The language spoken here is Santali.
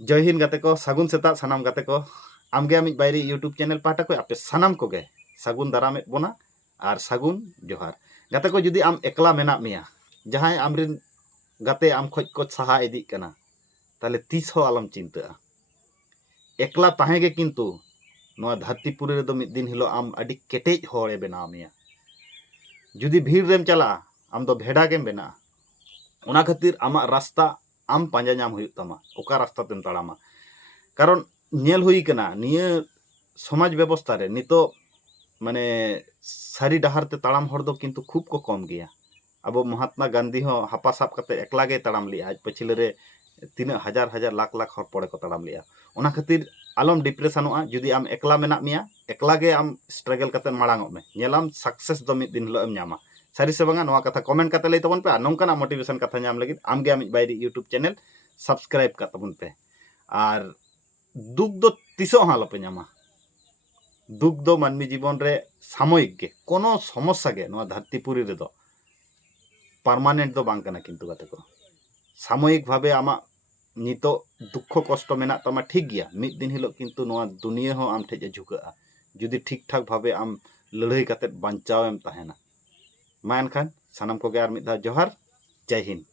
जय हिंद गाते को सागुन सेता सानाम गाते को आमगे आमिज बायरी यूट्यूब चैनल पाटा को आपे सानाम को गे सागुन दारामेद बोना और सागुन जोहार गाते को जुदी आम एकला मेना मिया जहां आमरिन गाते आम खोज को सहा इदी कना ताले तीस हो आलम चिंता एकला ताहे गे किंतु नोआ धरतीपुरी रे दो मिद दिन हिलो आम अडी केटेज होड़े बेना मिया जुदी भीड़ रेम चला आम दो भेड़ा गेम बेना ओना खातिर आमा रास्ता आम पांजा नाम हुई तमा ओका रास्ता तेम ताड़ामा कारण नेल हुई कना निये समाज व्यवस्था रे नितो माने सारी डहार ते ताड़ाम हर दो किंतु खूब को कम गया अब महात्मा गांधी हो हापा साप कते एकला गे ताड़ाम लिया आज पछिले रे तीना हजार हजार लाख लाख हर पड़े को ताड़ाम लिया ओना खातिर आलम डिप्रेशनोआ जुदी आम एकला मेना मिया एकला गे आम स्ट्रगल कते माड़ांगो में नेलाम सक्सेस दो मिद दिन हिलो एम न्यामा सारी से बांगा नोआ कथा कमेंट कते लई तबन पे नोंकाना मोटिवेशन कथा ᱧᱟᱢ लगित आमगे आमिज बायरी यूट्यूब चैनल सब्सक्राइब का तबन पे और दुख दो तिसो हा लपे ᱧᱟᱢᱟ दुख दो मानवी जीवन रे सामयिक गे कोनो समस्या गे नोआ धरतीपुरी रे दो परमानेंट दो बांग कना किंतु गाते को सामयिक भावे आमा नितो दुख कष्ट मेना तमा ठीक गया मिद दिन हिलो किंतु नोआ दुनिया हो आम ठेजे झुकाआ जुदी ठीक ठाक भावे आम लड़ाई कते बांचाव एम ताहेना मा एनखान सानाम को गे आर मिद धा जोहार जय हिंद।